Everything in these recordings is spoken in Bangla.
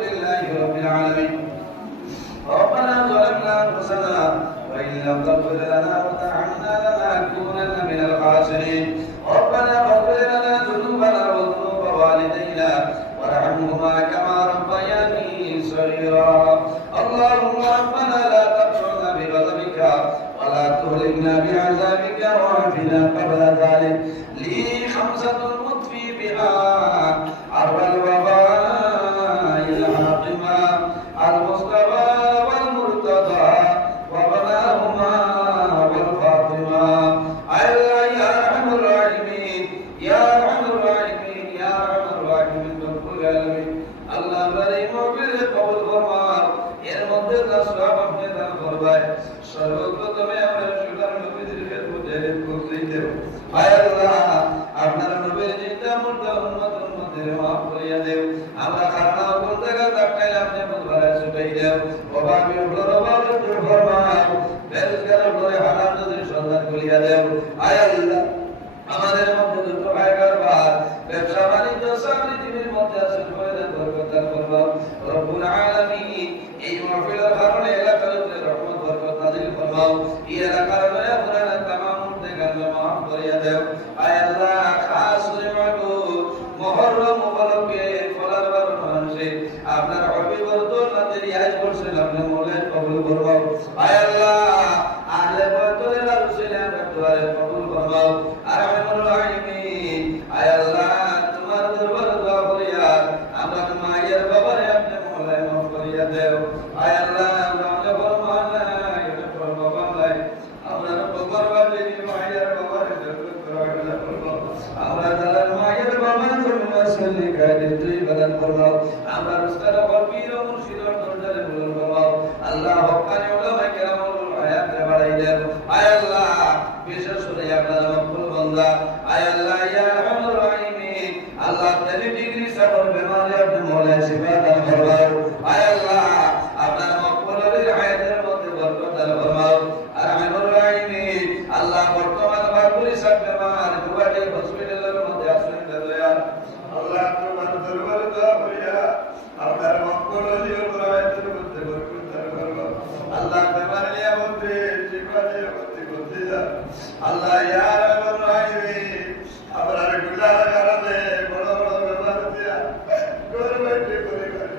لله رب العالمين. ربنا ظلمنا أنفسنا وإن لم تغفر لنا وترحمنا لنكونن من الخاسرين. ربنا فاغفر لنا ذنوبنا وذنوب والدينا. وارحمهما كما ربياني صغيرا. اللهم ربنا لا تقصرنا بغضبك ولا تهلكنا بعذابك وعافنا قبل ذلك. لي خمسة মধ্যে সব আপনি দান করবেন সর্বপ্রথমে আমরা সুগার নবীদের খেদমতে করতেই দেব হায় আল্লাহ, আপনার নবীর চিন্তা মুর্দা উন্মত উন্মতের মাফ করিয়া দেব আমরা খানা কোন জায়গা তাকাই আপনি বুধবারে ছুটাই দেব অভাবী উঠলোর অভাব দূর ফরমান বেরোজগার হারাম যদি সন্ধান করিয়া দেব হায় আল্লাহ, আমাদের মধ্যে যত ভাই কারবার ব্যবসা profe de la আল্লাহ হকানি ওলামায়ে কেরামুল হায়াত বাড়াই দেন, আয় আল্লাহ বিশেষ করে আপনার মকবুল বান্দা, আয় আল্লাহ ইয়া রহমানুর রাহিমিন, আল্লাহ তেরি ডিগ্রি সাবর বেমারি আপনি মৌলায় শিফা দান করবাও আয় আল্লাহ আপনার মকবুলের হায়াতের মধ্যে বরকত দান ফরমাও আর রহমানুর রাহিমিন, আল্লাহ বর্তমান বারপুরি সাব বেমার গুয়াহাটি হসপিটালের মধ্যে আসেন দয়া আল্লাহ তোমার দরবার দোয়া করিয়া আপনার মকবুলের হায়াতের মধ্যে বরকত দান করবাও আল্লাহ বেমার নিয়ে মধ্যে শিফা দিয়ে মধ্যে করতে যা আল্লাহ ইয়া রহমান রাহিমিন আপনারগুলার কারণে বড় বড় বেমার দিয়া। ঘর বাইরে পরিবার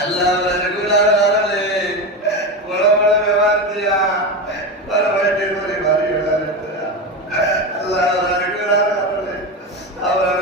আল্লাহ আপনারগুলার কারণে বড় বড় পরিবার আল্লাহ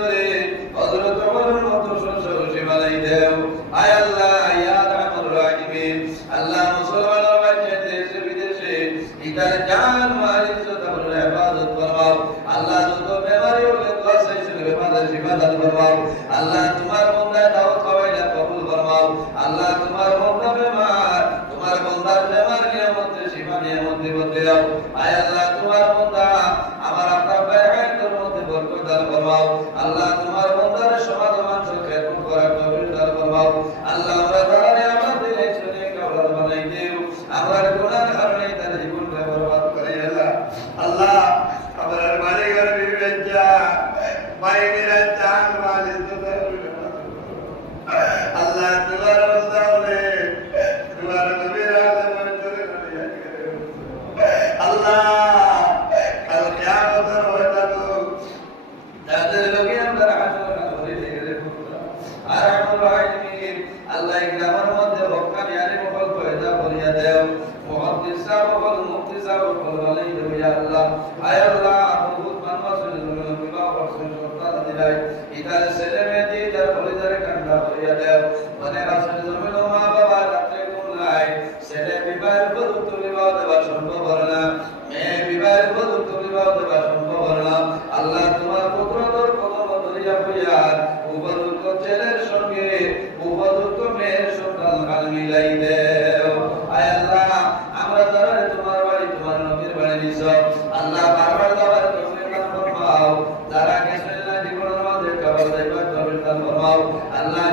জান মাল ইজ্জত আমল ইবাদত করবাও আল্লাহ যত বেমারি হলে দোয়া চাইছে বেমারের দান করবাও আল্লাহ তোমার বন্দা দাওয়াত খাওয়াইলা কবুল করবাও আল্লাহ তোমার বন্দা বেমার, তোমার বন্দার বেমার নিয়ামতে শিফা নিয়ামতে বদলে দাও। আয় আল্লাহ তোমার বন্দা, আমার আপনার বেহায়াতের মধ্যে বরকত দান করবাও আল্লাহ তোমার বন্দার সমাধান সুখের করার তৌফিক দান করবাও আল্লাহ আমরা জানি আমার দিলে চলে কাবলার বানাই দেও আমার গুনার কারণে তার জীবনকে বরবাদ করে আল্লাহ আল্লাহ আমার বাড়ি ঘর বিবেচা ভাই মেরা চাঁদ মালিক আল্লাহ তোমার বন্দা হলে তোমার নবীর আদম করে আল্লাহ কাল কিয়ামতের হয়তো তাদের লোকে আমরা হাসর করে দেখে আর আমার আল্লাহ এই গ্রামের মধ্যে হকানি আরে মহল পয়দা দেও। মুহাদ্দিস সাহেব মুফতি সাহেব আল্লাহ। আয় আল্লাহ আল্লাহ, আমরা তোমার বাড়ি, তোমার নবীর আল্লাহ বারবার যাবার তৌফিক দান ফরমাও যারা কেসেলা জীবনের আল্লাহ